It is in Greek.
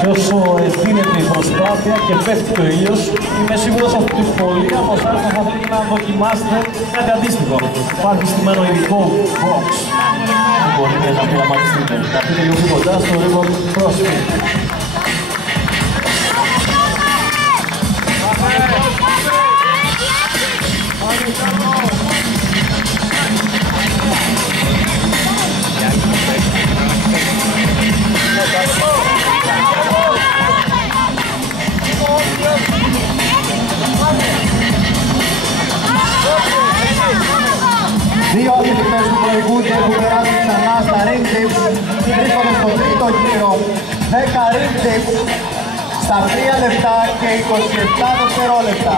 Και όσο ευθύνεται η προσπάθεια και πέφτει το ήλιος, είμαι σίγουρος ότι πολλοί από εσάς θα θέλετε να δοκιμάσετε κάτι αντίστοιχο. Υπάρχει στημένο ειδικό box που μπορείτε να πειραματιστείτε. Θα πείτε λίγο πιο κοντά στο River CrossFit. Δύο αθλητές που προηγούνται που περάσουν ξανά στα ring dips και βρίσκονται στο τρίτο γύρο. 10 ring dips στα 3 λεπτά και 27 δευτερόλεπτα.